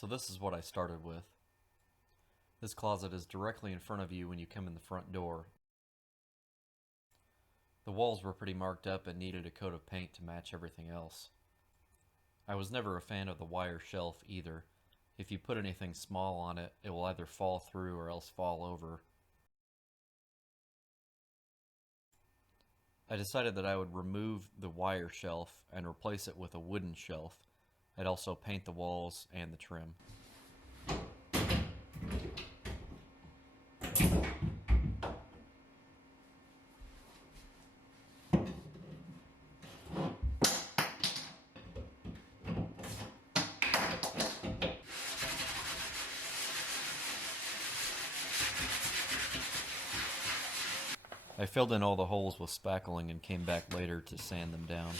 So this is what I started with. This closet is directly in front of you when you come in the front door. The walls were pretty marked up and needed a coat of paint to match everything else. I was never a fan of the wire shelf either. If you put anything small on it, it will either fall through or else fall over. I decided that I would remove the wire shelf and replace it with a wooden shelf. I'd also paint the walls and the trim. I filled in all the holes with spackling and came back later to sand them down.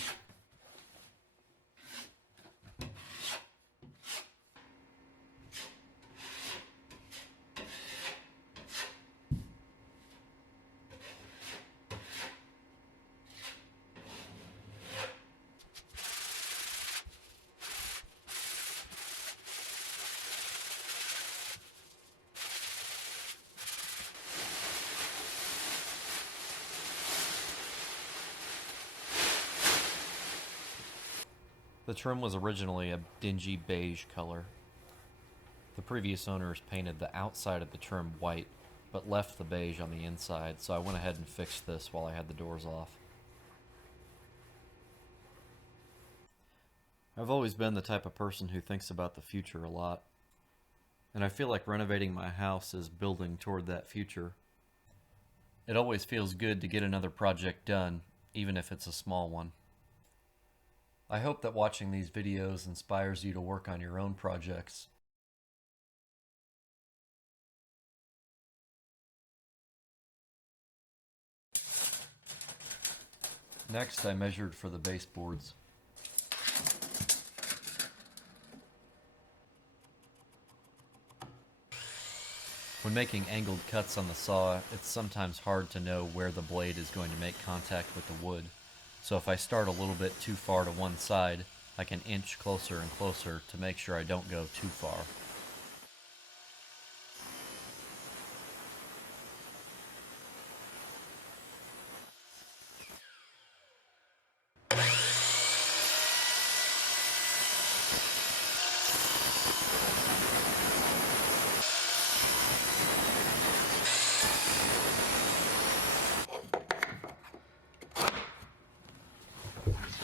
The trim was originally a dingy beige color. The previous owners painted the outside of the trim white, but left the beige on the inside, so I went ahead and fixed this while I had the doors off. I've always been the type of person who thinks about the future a lot, and I feel like renovating my house is building toward that future. It always feels good to get another project done, even if it's a small one. I hope that watching these videos inspires you to work on your own projects. Next, I measured for the baseboards. When making angled cuts on the saw, it's sometimes hard to know where the blade is going to make contact with the wood. So if I start a little bit too far to one side, I can inch closer and closer to make sure I don't go too far.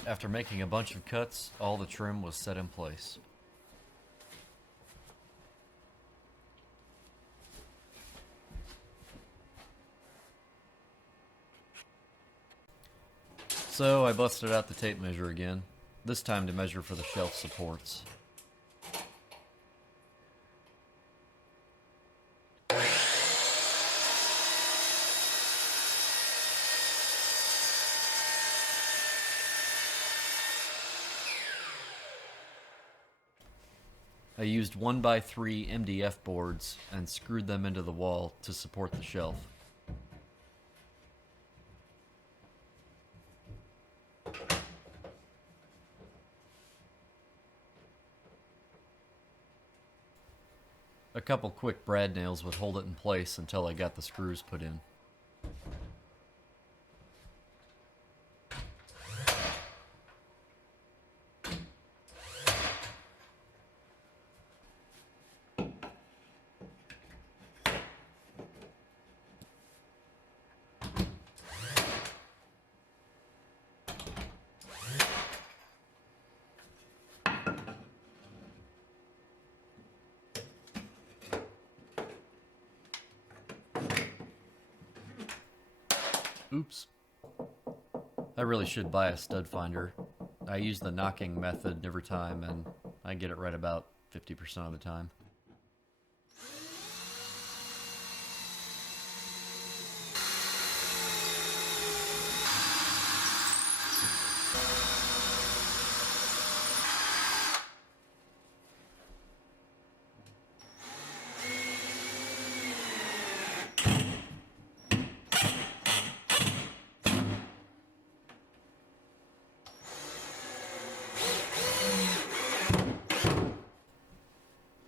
After making a bunch of cuts, all the trim was set in place. So I busted out the tape measure again, this time to measure for the shelf supports. I used 1x3 MDF boards and screwed them into the wall to support the shelf. A couple quick brad nails would hold it in place until I got the screws put in. Oops. I really should buy a stud finder. I use the knocking method every time and I get it right about 50% of the time.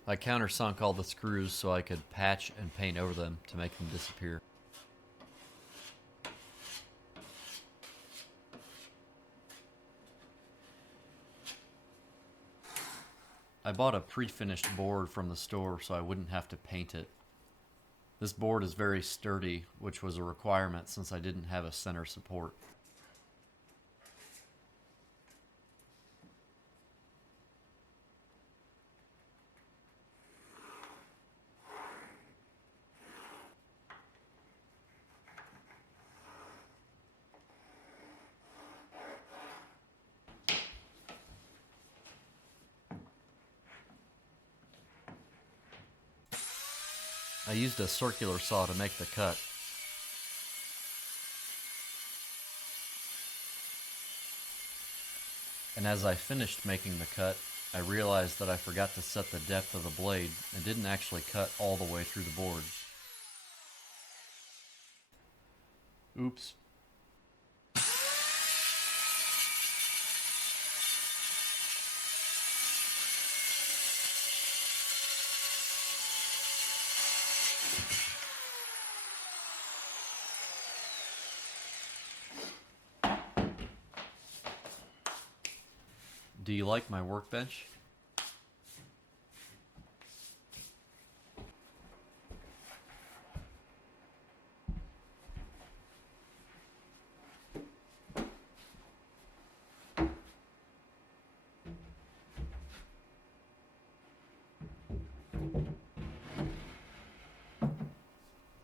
I countersunk all the screws so I could patch and paint over them to make them disappear. I bought a pre-finished board from the store so I wouldn't have to paint it. This board is very sturdy, which was a requirement since I didn't have a center support. I used a circular saw to make the cut. And as I finished making the cut, I realized that I forgot to set the depth of the blade and didn't actually cut all the way through the board. Oops. Do you like my workbench?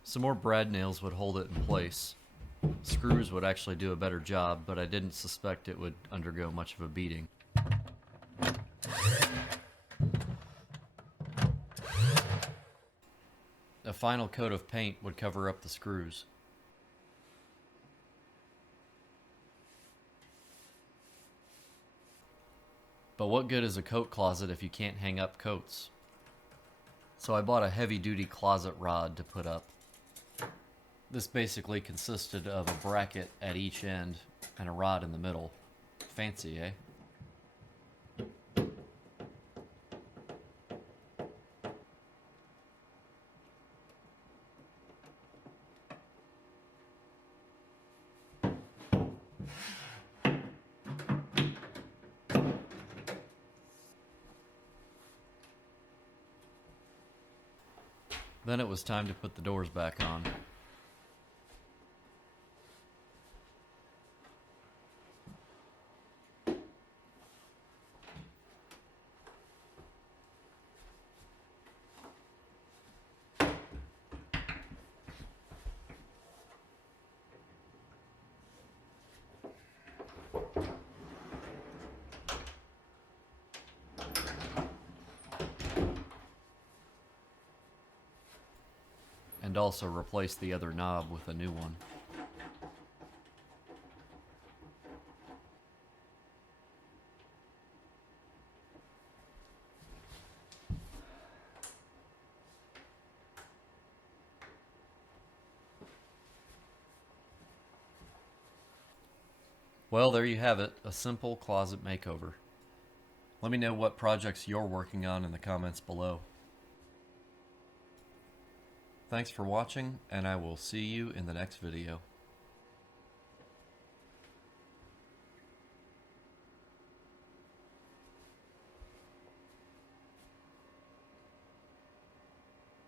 Some more brad nails would hold it in place. Screws would actually do a better job, but I didn't suspect it would undergo much of a beating. A final coat of paint would cover up the screws. But what good is a coat closet if you can't hang up coats? So I bought a heavy-duty closet rod to put up. This basically consisted of a bracket at each end and a rod in the middle. Fancy, eh? Then it was time to put the doors back on. And also replace the other knob with a new one. Well, there you have it, a simple closet makeover. Let me know what projects you're working on in the comments below. Thanks for watching, and I will see you in the next video.